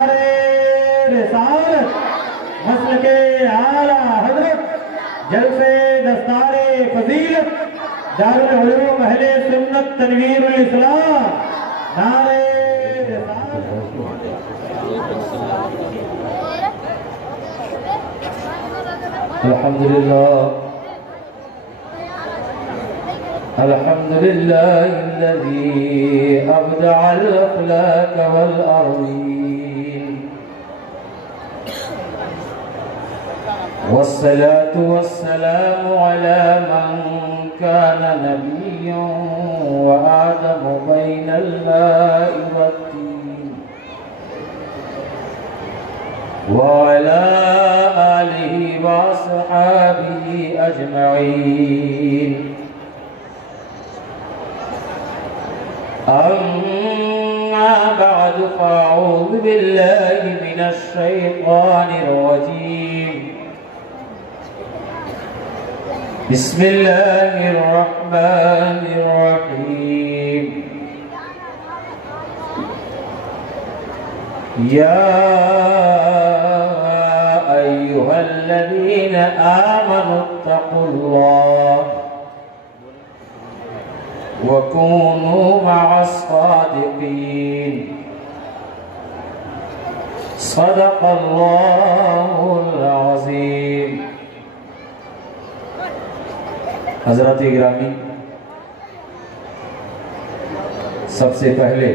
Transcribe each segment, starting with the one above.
رسالت مسلک اعلی حضرت جلسے دستار فضیلت دارالعلوم اہل سنت تنویر الاسلام نعرہ الحمد لله الذي أبدع الأفلاك والأرضين والصلاة والسلام على من كان نبيا وآدم بين الماء والطين وعلى آله وصحابه أجمعين أما بعد فأعوذ بالله من الشيطان الرجيم بسم الله الرحمن الرحيم يا أيها الذين آمنوا اتقوا الله وكونوا مع الصادقين صدق الله العظيم. حضرات گرامی، سب سے پہلے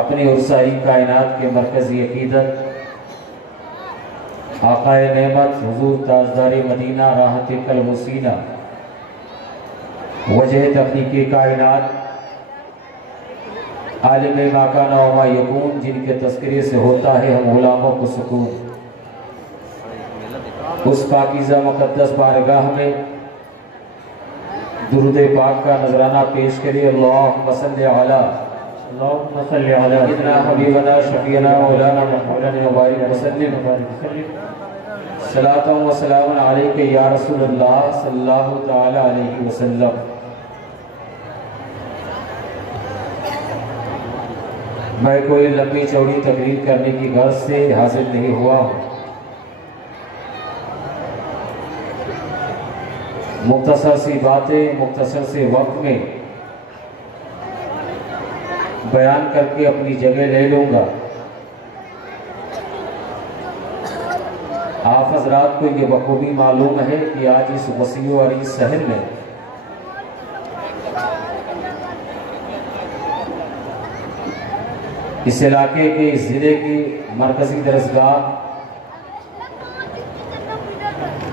اپنی عرصائی کائنات کے مرکزی عقیدت آقائے نعمت حضور تاجدار مدینہ راحت قلب و سینہ وجہ تخلیق کائنات عالم ما کان و ما یکون، جن کے تذکرے سے ہوتا ہے ہم غلاموں کو سکون، اس پاکیزہ مقدس بارگاہ میں درود پاک کا نذرانہ پیش کرے. اللہم صلی علی سیدنا حبیبنا شفیعنا مولانا محمد وبارک وسلم صلاۃ و سلام علیک یا رسول اللہ صلی اللہ تعالی علیہ وسلم. میں کوئی لمبی چوڑی تقریر کرنے کی غرض سے حاضر نہیں ہوا ہوں. مختصر سی باتیں مختصر سے وقت میں بیان کر کے اپنی جگہ لے لوں گا. آپ حضرات کو یہ بخوبی معلوم ہے کہ آج اس وسیع و عریض شہر میں اس علاقے کے اس ضلع کی مرکزی درسگاہ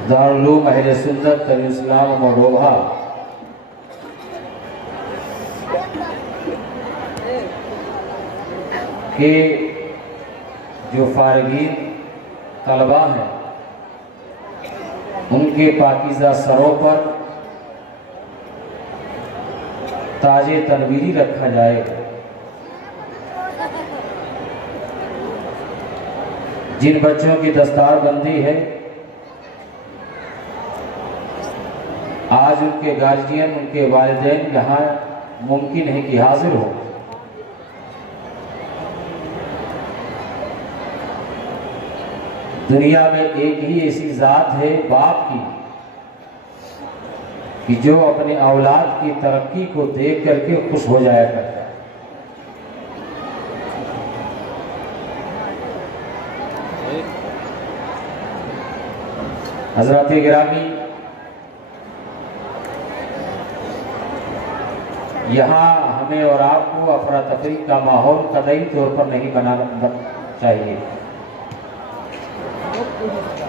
دارالعلوم اہل سنت تنویر الاسلام موڈوبہ کے جو فارغین طلباء ہیں ان کے پاکیزہ سروں پر تاج تنویری رکھا جائے گا. جن بچوں کی دستار بندی ہے آج ان کے گارجین ان کے والدین یہاں ممکن ہے کہ حاضر ہو. دنیا میں ایک ہی ایسی ذات ہے باپ کی کہ جو اپنے اولاد کی ترقی کو دیکھ کر کے خوش ہو جایا کرتا ہے. حضرات گرامی، یہاں ہمیں اور آپ کو افراتفری کا ماحول قطعی طور پر نہیں بنانا چاہیے.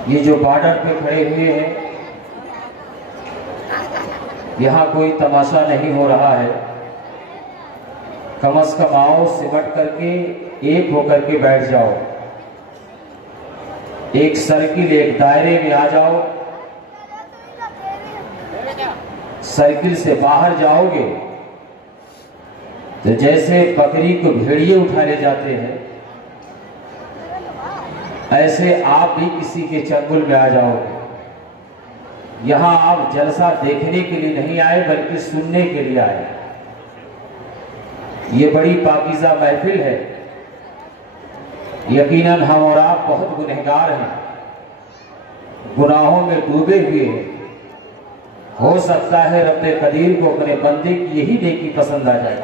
یہ جو بارڈر پہ کھڑے ہوئے ہیں یہاں کوئی تماشا نہیں ہو رہا ہے. کم از کم آؤ سمٹ کر کے ایک ہو کر کے بیٹھ جاؤ، ایک سرکل ایک دائرے میں آ جاؤ. سرکل سے باہر جاؤ گے تو جیسے بکری کو بھیڑیے اٹھا لے جاتے ہیں ایسے آپ بھی کسی کے چنگل میں آ جاؤ گے. یہاں آپ جلسہ دیکھنے کے لیے نہیں آئے بلکہ سننے کے لیے آئے. یہ بڑی پاکیزہ محفل ہے. یقیناً ہم اور آپ بہت گنہگار ہیں, گناہوں میں ڈوبے ہوئے ہیں. ہو سکتا ہے رب قدیر کو اپنے بندے کی یہی نیکی پسند آ جائے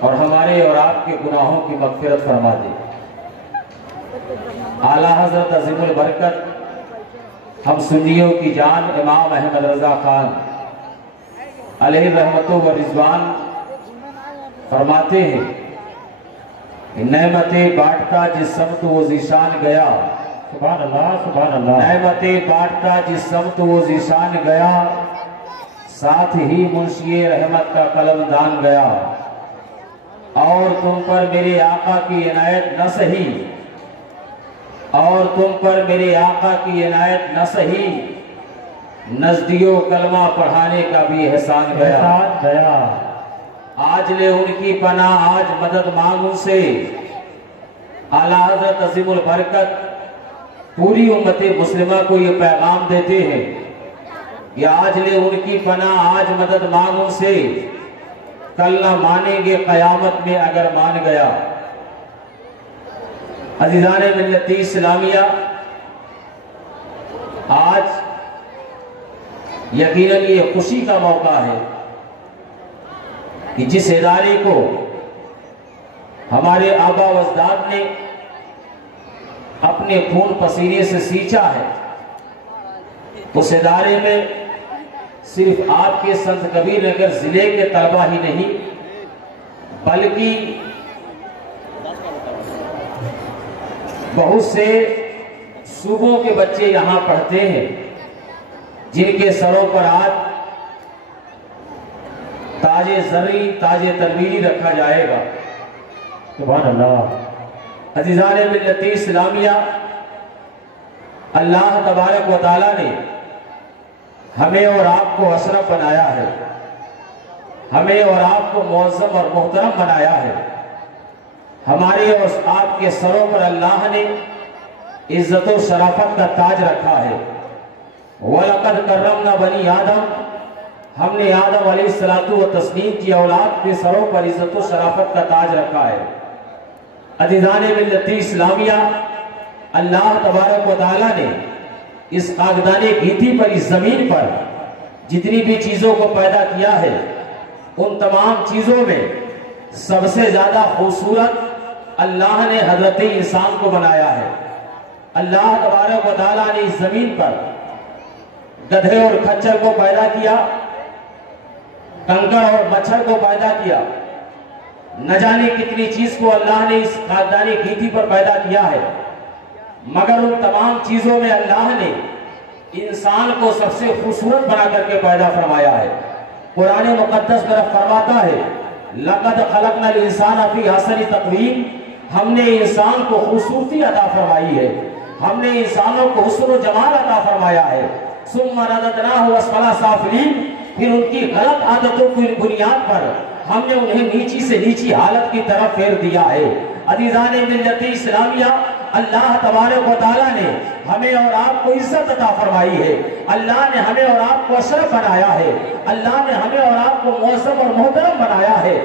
اور ہمارے اور آپ کے گناہوں کی مغفرت فرما دے. اعلیٰ حضرت عظیم البرکت ہم سنیوں کی جان امام احمد رضا خان علیہ رحمت و رضوان فرماتے ہیں کہ نعمتیں بانٹتا جس سمت وہ ذیشان گیا. سبحان اللہ سبحان اللہ. نعمتیں بانٹتا جس سمت وہ ذیشان گیا, ساتھ ہی منشی رحمت کا قلم دان گیا. اور تم پر میرے آقا کی عنایت نہ سہی, اور تم پر میرے آقا کی عنایت نہ سہی, نزدیو کلمہ پڑھانے کا بھی احسان گیا. آج لے ان کی پناہ آج مدد مانگ ان سے. اعلیٰ حضرت عظیم البرکت پوری امت مسلمہ کو یہ پیغام دیتے ہیں کہ آج لے ان کی پناہ آج مدد مانگ ان سے, کل نہ مانیں گے قیامت میں اگر مان گیا. عزیزان ملت اسلامیہ, آج یقیناً یہ خوشی کا موقع ہے کہ جس ادارے کو ہمارے آبا و اجداد نے اپنے خون پسینے سے سینچا ہے, اس ادارے میں صرف آپ کے سنت کبیر نگر ضلع کے طلبہ ہی نہیں بلکہ بہت سے صوبوں کے بچے یہاں پڑھتے ہیں جن کے سروں پر آج تاج زرعی تاج تنویری رکھا جائے گا. سبحان اللہ. عزیزان ملت اسلامیہ, اللہ تبارک و تعالیٰ نے ہمیں اور آپ کو اشرف بنایا ہے, ہمیں اور آپ کو معظم اور محترم بنایا ہے. ہمارے اور آپ کے سروں پر اللہ نے عزت و شرافت کا تاج رکھا ہے. وَلَقَدْ كَرَّمْنَا بَنِي آدم, ہم نے آدم علیہ الصلوۃ والتسلیم کی اولاد کے سروں پر عزت و شرافت کا تاج رکھا ہے. عزیزان ملت اسلامیہ, اللہ تبارک و تعالیٰ نے اس خاکدان گیتی پر, اس زمین پر جتنی بھی چیزوں کو پیدا کیا ہے, ان تمام چیزوں میں سب سے زیادہ خوبصورت اللہ نے حضرت انسان کو بنایا ہے. اللہ تبارک و تعالیٰ نے اس زمین پر گدھے اور کھچر کو پیدا کیا, کنکڑ اور مچھر کو پیدا کیا, نہ جانے کتنی چیز کو اللہ نے اس خاکدان گیتی پر پیدا کیا ہے, مگر ان تمام چیزوں میں اللہ نے انسان کو سب سے خوبصورت بنا کر کے پیدا فرمایا ہے. قرآن مقدس میں فرماتا ہے لَقَدْ خَلَقْنَا الْإِنسَانَ فِي أَحْسَنِ تَقْوِيمٍ, ہم نے انسان کو خوبصورتی عطا فرمائی ہے, ہم نے انسانوں کو حسن و جمال عطا فرمایا ہے. ثُمَّ رَدَدْنَاهُ أَسْفَلَ سَافِلِينَ, پھر ان کی غلط عادتوں کی بنیاد پر ہم نے انہیں نیچی سے نیچی حالت کی طرف پھیر دیا ہے. عزیزان ملت اسلامیہ, اللہ تبارک و تعالیٰ نے ہمیں اور آپ کو عزت عطا فرمائی ہے, اللہ نے ہمیں اور آپ کو اشرف بنایا ہے, اللہ نے ہمیں اور آپ کو معظم اور محترم بنایا ہے.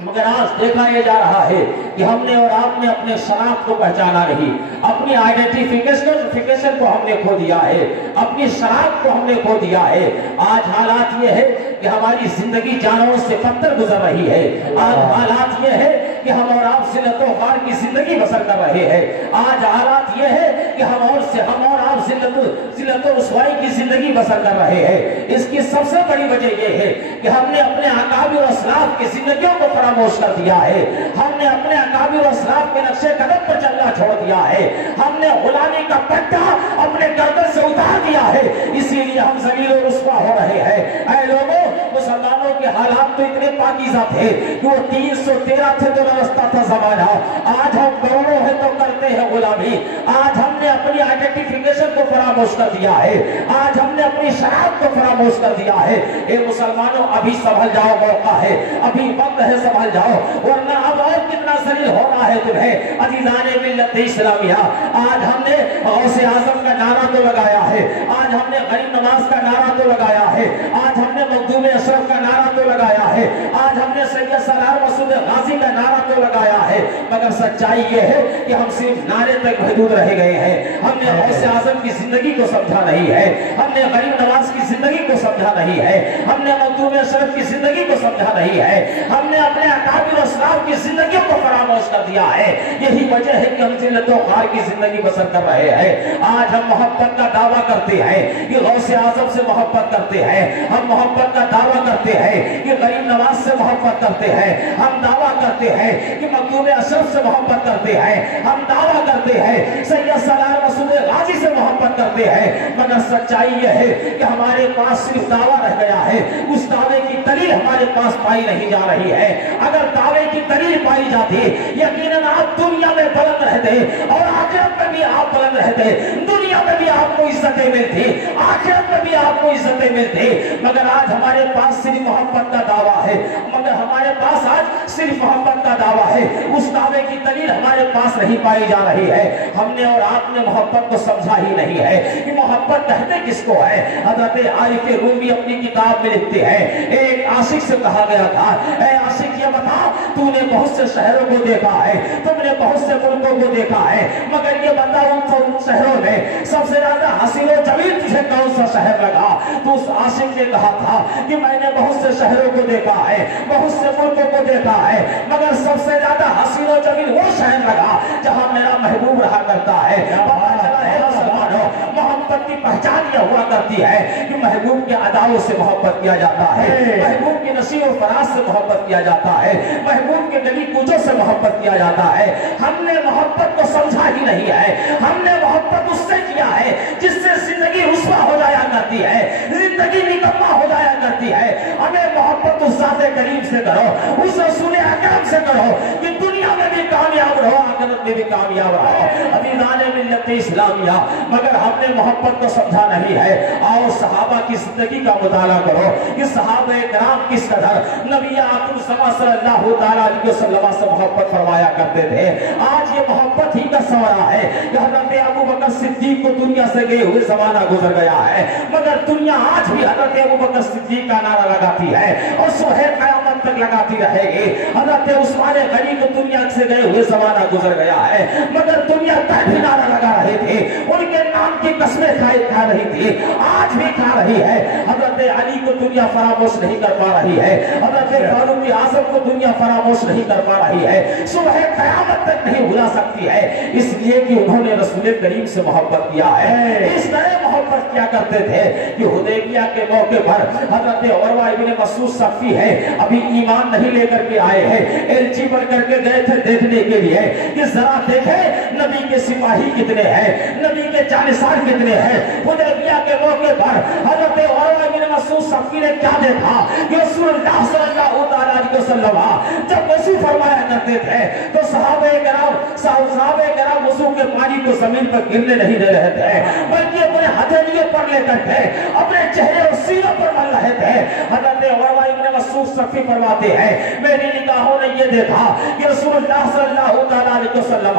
مگر آج دیکھا یہ جا رہا ہے کہ ہم نے اور آپ نے اپنے شناخت کو پہچانا نہیں, اپنی آئیڈینٹیفیکیشن کو ہم نے کھو دیا ہے, اپنی شناخت کو ہم نے کھو دیا ہے. آج حالات یہ ہے کہ ہماری زندگی جانوروں سے پتھر گزر رہی ہے. آج حالات یہ ہے کہ ہم اور آپ ذلت و خوار کی زندگی بسر کر رہے ہیں. آج حالات یہ ہے کہ ہم اور آپ ذلت و رسوائی کی زندگی بسر کر رہے ہیں. اس کی سب سے بڑی وجہ یہ ہے کہ ہم نے اپنے اکابر و اسلاف کی زندگیوں کو فراموش کر دیا ہے, ہم نے اپنے اکابر و اسلاف کے نقشے قدم پر چلنا چھوڑ دیا ہے, ہم نے غلامی کا پٹا اپنے گردن سے اتار دیا ہے, اسی لیے ہم ذلیل و رسوا ہو رہے ہیں. اے لوگوں, مسلمانوں کے حالات تو اتنے پاکیزہ تھے کہ وہ 313 تھے تو رستہ تھا زمانہ. آج ہم کروڑوں ہیں تو کرتے ہیں غلامی. آج ہم نے اپنی آئیڈینٹیفیکیشن کو فراموش کر دیا ہے, آج ہم نے اپنی شناخت کو فراموش کر دیا ہے. اے مسلمانوں, ابھی سنبھل جاؤ, موقع ہے, ابھی وقت ہے, سنبھل جاؤ, ورنہ اب اور کتنا ذلیل ہونا पता है तुम्हें अजीजान मिल्लत इस्लामिया, आज हमने गौसे आजम का नारा तो लगाया है, आज हमने गरीब नवाज का नारा तो लगाया है, आज हमने मखदूम अशरफ का नारा तो लगाया है, आज हमने सैयद सलार मसूद गाजी का नारा तो लगाया है, मगर सच्चाई ये है कि हम सिर्फ नारे तक महदूद रह गए हैं। हमने गौसे आजम की जिंदगी को समझा नहीं है, हमने गरीब नवाज की जिंदगी को समझा नहीं है, हमने मखदूम अशरफ की जिंदगी को समझा नहीं है, हमने अपने अकाबिर असलाफ की जिंदगियों को फरामोश कर दिया है। यही वजह है कि हम जिल्लत और खार की जिंदगी बसर कर रहे हैं। आज हम मोहब्बत का दावा करते हैं कि गौसे आजम से मोहब्बत करते हैं, हम मोहब्बत का दावा करते हैं कि गरीब नवाज से मोहब्बत करते हैं, हम दावा करते हैं कि मखदूम अशरफ से मोहब्बत करते हैं, हम दावा करते हैं सैयद सलार मसूद गाजी से मोहब्बत करते हैं, मगर सच्चाई यह है कि हमारे पास सिर्फ दावा रह गया है। उस दावे की दलील हमारे पास पाई नहीं जा रही है। अगर दावे की दलील पाई जाती, यकीनन आप दुनिया में बुलंद रहते और आखिरत में भी आप बुलंद रहते, दुनिया में भी आपको इज्जतें मिलती, आखिरत में भी आपको इज्जतें मिलती। मगर आज हमारे पास सिर्फ मोहब्बत का दावा है, मगर हमारे पास आज सिर्फ मोहब्बत का दावा है, उस दावे की दलील हमारे पास नहीं पाई जा रही है। हमने और आपने मोहब्बत को समझा ही नहीं है कि मोहब्बत कहते किसको है। हज़रत आरिफ रूमी अपनी किताब में लिखते हैं, एक आशिक से कहा गया था, ऐ आशिक ये बता, तूने बहुत से शहरों को देखा है, तुमने बहुत से मुल्कों को देखा है, मगर ये बता उन शहरों में सबसे ज्यादा हसीन और जमील तुझे कौन सा शहर लगा? तो उस आशिक ने कहा था कि मैंने बहुत से शहरों को देखा है, बहुत से मुल्कों को देखा है, मगर सबसे ज्यादा हसीन और जमील वो शहर लगा जहां मेरा महबूब रहा करता है। पता चला है मुसलमानों, मोहब्बत की पहचान यह हुआ करती है कि महबूब के अदाओं से मोहब्बत किया जाता है, महबूब की नसीब और फराज से मोहब्बत किया जाता है, महबूब के गली कूचों से मोहब्बत किया जाता है। हमने मोहब्बत को समझा ही नहीं है, हमने मोहब्बत उससे किया है जिससे जिंदगी रुस्वा हो जाया करती है, जिंदगी निकम्मा हो जाया करती है। हमें मोहब्बत उस ज़ाते करीम से करो, उस रसूल अकरम से करो कि दुनिया में भी कामयाब रहो, आखिरत में भी कामयाब रहो। अज़ीज़ान मिल्लत इस्लामिया, मगर हमने मोहब्बत को समझा नहीं है। आओ सहाबा की जिंदगी का मुताला करो कि सहाबा किराम किस कदर नबी आक़िब सल्लल्लाहु अलैहि वसल्लम से मोहब्बत फरमाया करते थे। आज ये मोहब्बत ही का सवाल है कि हज़रत अबू बकर सिद्दीक को दुनिया से गए हुए जमाना गुजर गया है, मगर दुनिया आज भी हज़रत अबू बकर सिद्दीक का नारा लगाती है और सुबह क़यामत तक लगाती रहेगी। हज़रत उस्मान गनी को दुनिया से गए हुए जमाना गुजर गया है, मगर दुनिया तक भी नारा लगा रहे थे, उनके नाम की कस्में खा रही थी, आज भी खा रही है। हज़रत अली को दुनिया फरामोश नहीं कर पा रही है, हज़रत फारूक आज़म को दुनिया फरामोश नहीं कर पा रही है, सुबह क़यामत तक नहीं भुला सकती है, इसलिए कि उन्होंने रसूल करीम से मोहब्बत किया है। इस तरह मोहब्बत क्या करते थे कि हुदैबिया के मौके पर हज़रत उरवा इब्न मसूद सफ़ी है, अभी ईमान नहीं लेकर के आए हैं, एलची बन करके गए थे देखने के लिए कि जरा देखे नबी के सिपाही कितने हैं, नबी के जानिसार कितने हैं। हुदैबिया के मौके पर हज़रत उरवा इब्न मसूद सफ़ी ने क्या देखा कि रसूलुल्लाह सल्लल्लाहु अलैहि वसल्लम जब वज़ू फरमाया करते थे तो सहाबे किराम वज़ू के पानी को जमीन पर गिरने नहीं दे रहे थे, बल्कि अपने हथेलियों पर लेकर के अपने चेहरे और सीनों पर मल रहे थे। हज़रत उरवा इब्न मसूद सफ़ी फरमाते हैं, मेरी निगाहों ने ये देखा कि रसूलुल्लाह सल्लल्लाहु अलैहि वसल्लम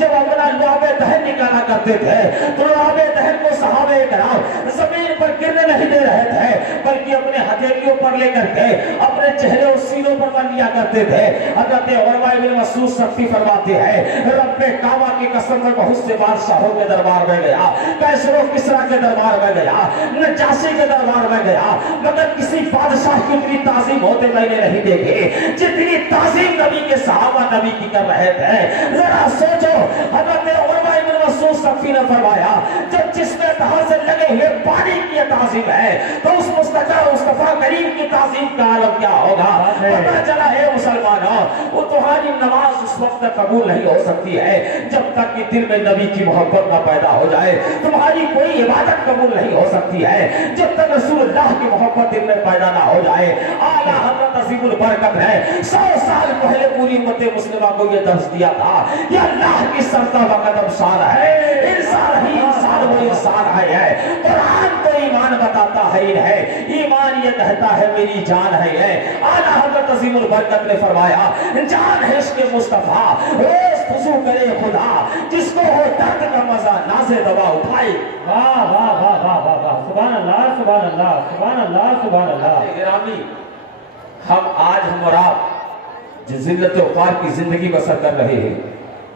जब अपना लुआबे दहन निकाला करते थे तो लुआबे दहन को सहाबे किराम जमीन पर गिरने नहीं दे रहे थे, बल्कि अपने हथेलियों पर लेकर के अपने चेहरे और सीनों पर मल लिया करते थे। हज़रत उरवा इब्न मसूद सफ़ी फरमाते हैं, रब्बे काबा की कसम में बहुत से बादशाहों के दरबार में गया, कैसरो किसरा के दरबार में गया, नजाशी के दरबार में गया, मगर किसी बादशाह की उतनी ताज़ीम होते मैंने नहीं देखे जितनी ताज़ीम नबी के सहाबा नबी की कर रहे थे। जरा सोचो, हज़रत उरवा इब्न मसूद सफ़ी ने फरमाया, जब जिसमें तहा से लगे हुए पानी की ताज़ीम है तो उस मुस्तफा करीम की ताज़ीम का आलम क्या होगा। पता चला है मुसलमानों, वो तुम्हारी नमाज उस वक्त कबूल नहीं हो सकती है जब तक कि दिल में नबी की मोहब्बत ना पैदा हो जाए, तुम्हारी कोई इबादत कबूल नहीं हो सकती है जब तक रसूलुल्लाह की मोहब्बत दिल में पैदा ना हो जाए। आला हज़रत अज़ीमुल बरकत है 100 साल पहले पूरी उम्मत मुस्लिमा को ये दर्स दिया था, ये अल्लाह की सरता वक़दम शान है, इंसान ही इंसान वो इंसान है। कुरान तो ईमान बताता है, ईमान ये कहता है मेरी जान है। आला हज़रत अज़ीमुल बरकत ने फरमाया, जान है इसके मुस्तफा खुशू करे खुदा, जिसको हो दर्द का मजा नाज़े दवा उठाए। वाह वाह वाह वाह वाह वाह, सुभान अल्लाह सुभान अल्लाह सुभान अल्लाह सुभान अल्लाह। गिरामी, हम और आप जो जिल्लत और ख्वार की जिंदगी बसर कर रहे हैं,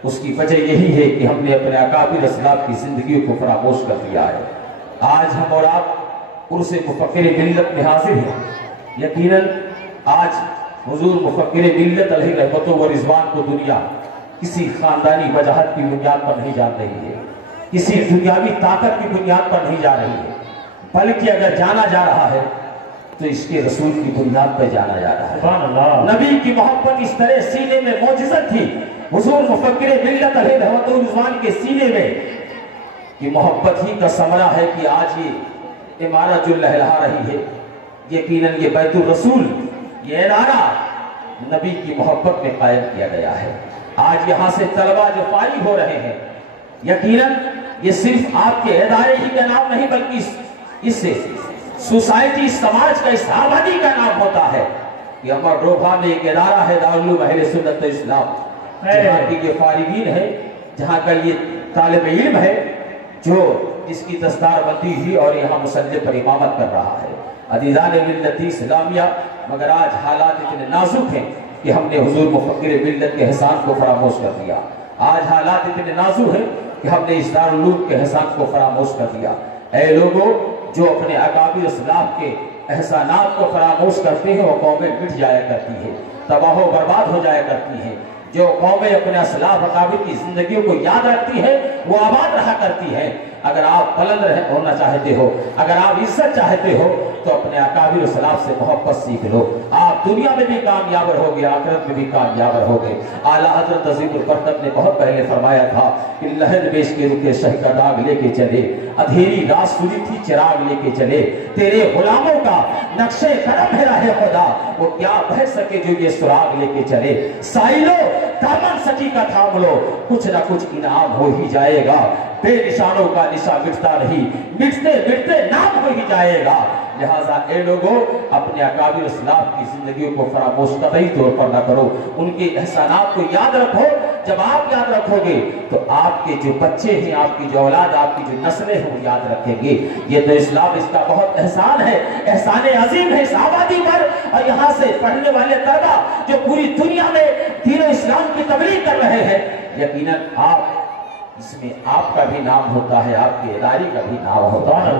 उसकी वजह यही है कि हमने अपने अकाबिर असलाफ की जिंदगी को फरामोश कर दिया है। आज हम और आप उर्स मुफक्किर मिल्लत में हाजिर हैं। यकीनन आज हुजूर मुफक्किर मिल्लत अलैहि रहमतुल्लाह व रिज़वान को दुनिया किसी खानदानी वजाहत की बुनियाद पर नहीं जान रही है, किसी दुनियावी ताकत की बुनियाद पर नहीं जा रही है, बल्कि अगर जाना जा रहा है तो इसके रसूल की बुनियाद पर जाना जा रहा है। सुभान अल्लाह। नबी की मोहब्बत इस तरह सीने में मौजिज़त थी, हुजूर मुफक्किर मिल्लत अलैहि रहमतुल्लाह व रिज़वान के सीने में कि मोहब्बत ही का समरा है कि आज ये इमारत जो लहरा रही है, यकीनन ये बैतुल रसूल, ये इदारा नबी की मोहब्बत में कायम किया गया है। आज यहाँ से तलबा जो फारिग हो रहे हैं, यकीनन ये सिर्फ आपके इदारे ही का नाम नहीं, बल्कि इससे सोसाइटी, समाज का, इस आबादी का नाम होता है कि अमर रोभा में एक इदारा है दारुल उलूम अहले सुन्नत व इस्लाम, जहाँ की ये फारिगीन है, जहाँ का ये तालिब इल्म है जो जिसकी दस्तार बंदी हुई और यहाँ मुसल्ले पर इमामत कर रहा है। अज़ीज़ान मिल्लत इस्लामिया, मगर आज हालात इतने नाजुक हैं कि हमने हुजूर मुफक्किर मिल्लत के एहसान को फरामोश कर दिया। आज हालात इतने नाजुक हैं कि हमने इस दारुल उलूम के एहसान को फरामोश कर दिया। ऐ लोगों, जो अपने अकाबिर असलाफ के एहसानात को फरामोश करते हैं, वो कौमें मिट जाया करती है, तबाह व बर्बाद हो जाया करती हैं। जो कौमें अपने असलाफ अकाबिर की जिंदगियों को याद रखती है, वो आबाद रहा करती है। अगर आप बुलंद होना चाहते हो, अगर आप इज्जत चाहते हो, तो अपने अकाबिर असलाफ से मोहब्बत सीख लो। आप दुनिया में भी कामयाब रहोगे, आखिरत में भी कामयाब रहोगे। आला हजरत अज़ीमुल बरकत ने बहुत पहले फरमाया था कि लहद बेश के रुके शह का दाग लेके चले, अधेरी रात सुनी थी चिराग लेके चले, तेरे गुलामों का नक्शे कदम है राहे खुदा, वो क्या बह सके जो ये सुराग लेके चले। साइलो दामन सची का थाम लो, कुछ ना कुछ इनाम हो ही जाएगा। बेनिशानों का निशा मिटता नहीं, मिटते मिटते नाम हो ही जाएगा। लिहाजा ए लोगों, अपने अकाबिर असलाफ की जिंदगियों को फरामोश कतई तौर पर ना करो, उनके एहसानात को याद रखो। जब आप याद रखोगे तो आपके जो बच्चे हैं, आपकी जो औलाद, आपकी जो नस्लें हैं, वो याद रखेंगे। ये तो इस्लाम, इसका बहुत एहसान है, एहसान अजीम है इस आबादी पर। और यहाँ से पढ़ने वाले तलबा जो पूरी दुनिया में दीन इस्लाम की तबलीग कर रहे हैं, यकीनन आप इसमें आपका भी नाम होता है, आपके इदारे का भी नाम होता है।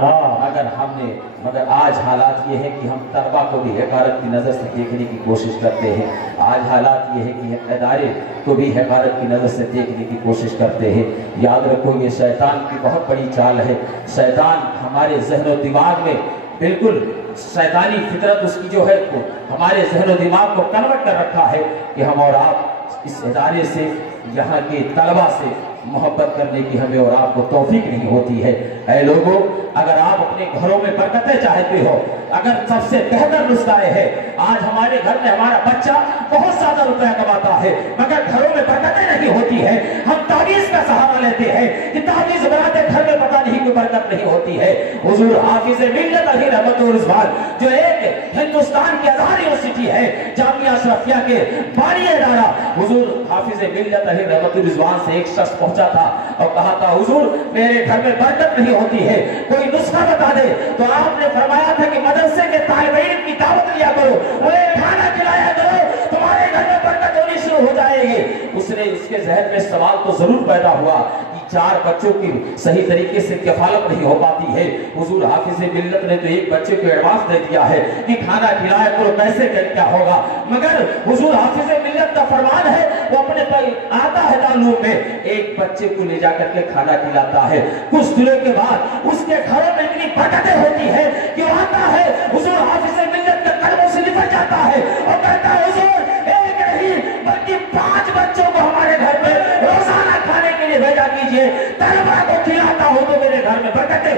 मगर आज हालात ये है कि हम तलबा को भी हक़ारत की नज़र से देखने की कोशिश करते हैं। आज हालात ये है कि हम इदारे को भी हक़ारत की नज़र से देखने की कोशिश करते हैं। याद रखो, ये शैतान की बहुत बड़ी चाल है। शैतान हमारे ज़हन दिमाग में बिल्कुल शैतानी फितरत उसकी जो है वो हमारे ज़हन दिमाग को कन्वर्ट कर रखा है कि हम और आप इस इदारे से, यहाँ के तलबा से मोहब्बत करने की हमें और आपको तौफीक नहीं होती है। ऐ लोगों, अगर आप अपने घरों में बरकतें चाहते हो, अगर सबसे बेहतर नुस्खा है, आज हमारे घर में हमारा बच्चा बहुत ज्यादा रुपया कमाता है, मगर घरों में बरकतें नहीं होती है। हम ताबीज का सहारा लेते हैं कि ताबीज बनाते घर में पता नहीं कोई बरकत नहीं होती है। हुजूर हाफिज मिल्लत अलैहि रहमतुल्लाह व रिज़वान, जो एक हिंदुस्तान की आज़ाद यूनिवर्सिटी है, जामिया अशरफिया के बानी इदारा, हुजूर हाफिज मिल्लत अलैहि रहमतुल्लाह व रिज़वान से एक शख्स पहुंचा था और कहा था, हुजूर मेरे घर में बरकत नहीं होती है, कोई नुस्खा बता दे। तो आपने फरमाया था कि मदरसे के तालिब इल्म की दावत लिया करो, उन्हें खाना खिलाया करो, तुम्हारे घर में बरकत होनी शुरू हो जाएगी। उसने, उसके ज़हन में सवाल तो जरूर पैदा हुआ कि 4 बच्चों की सही तरीके से कफालत नहीं हो पाती है। हुजूर हाफिज मिल्लत ने तो एक बच्चे को एडवांस दे दिया है कि खाना खिलाया करो, पैसे क्या होगा। मगर हुजूर हाफिज मिल्लत का फरमान है, वो अपने पर आता है ताल्लुक में, एक बच्चे को ले जाकर के खाना खिलाता है। कुछ दिनों के बाद उसके घरों में इतनी बरकतें होती है कि वो आता है, हुजूर हाफिज मिल्लत के कदमों से लिपट जाता है और कहता है, हुजूर एक नहीं बल्कि 5 बच्चों को हमारे घर में रोजाना खाने के लिए भेजा कीजिए, तलबा को खिलाता हूं तो मेरे घर में बरकतें।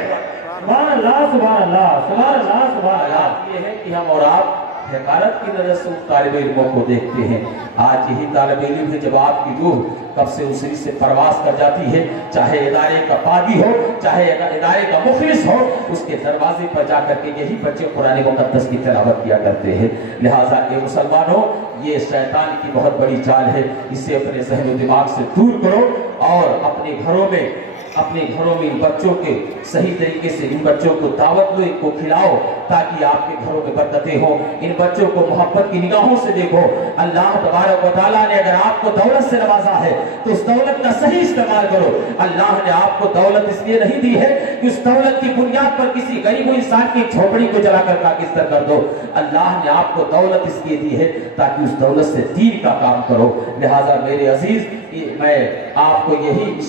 सुभान अल्लाह सुभान अल्लाह सुभान अल्लाह सुभान अल्लाह। ये है कि हम और आप हक़ारत की नजर से उस तालिब इल्मों को देखते हैं। आज यही तालिब इल्म है, जब आपकी रूह कब से उसी से परवास कर जाती है, चाहे इदारे का पागी हो, चाहे इदारे का मुखलिस हो, उसके दरवाजे पर जाकर के यही बच्चे कुरान मुक़द्दस की तिलावत किया करते हैं। लिहाजा ये मुसलमानों, یہ شیطان کی بہت بڑی چال ہے، اسے اپنے ذہن و دماغ سے دور کرو اور اپنے گھروں میں ان بچوں کے صحیح طریقے سے ان بچوں کو دعوت دو، ان کو کھلاؤ تاکہ آپ کے گھروں میں برکتیں ہوں۔ ان بچوں کو محبت کی نگاہوں سے دیکھو۔ اللہ تبارک و تعالیٰ نے اگر آپ کو دولت سے نوازا ہے تو اس دولت کا صحیح استعمال کرو۔ اللہ نے آپ کو دولت اس لیے نہیں دی ہے کہ اس دولت کی بنیاد پر کسی غریب انسان کی جھوپڑی کو جلا کر خاکستر کر دو۔ اللہ نے آپ کو دولت اس لیے دی ہے تاکہ اس دولت سے دین کا کام کرو۔ لہٰذا میرے عزیز، میں آپ کو یہی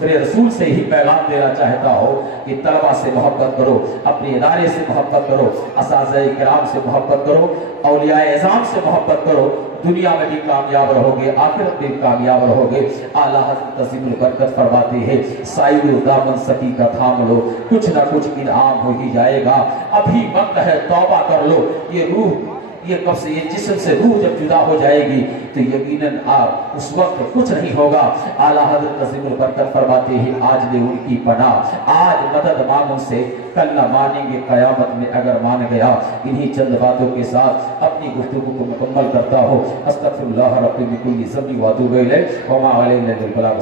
میرے رسول سے ہی پیغام دینا چاہتا ہوں کہ طلبہ سے محبت کرو، اپنے ادارے سے محبت کرو، اساتذہ کرام سے محبت کرو، اولیاء اعظام سے محبت کرو۔ دنیا میں بھی کامیاب رہو گے، آخرت میں بھی کامیاب رہو گے۔ اعلیٰ حضرت عظیم البرکت فرماتے ہیں، سائل دامن سکی کا تھام لو، کچھ نہ کچھ انعام ہو ہی جائے گا۔ ابھی وقت ہے، توبہ کر لو۔ یہ کب سے یہ جسم سے روح جب جدا ہو جائے گی تو یقیناً آپ اس وقت کچھ نہیں ہوگا۔ اعلیٰ حضرت عظیم البرکت فرماتے ہیں، آج لے ان کی پناہ، آج مدد مانگ ان سے، کل نہ مانیں گے قیامت میں اگر مان گیا۔ انہی چند باتوں کے ساتھ اپنی گفتگو کو مکمل کرتا ہوں۔ استغفر اللہ ربی من کل ذنب واتوب الیہ وما علینا الا البلاغ۔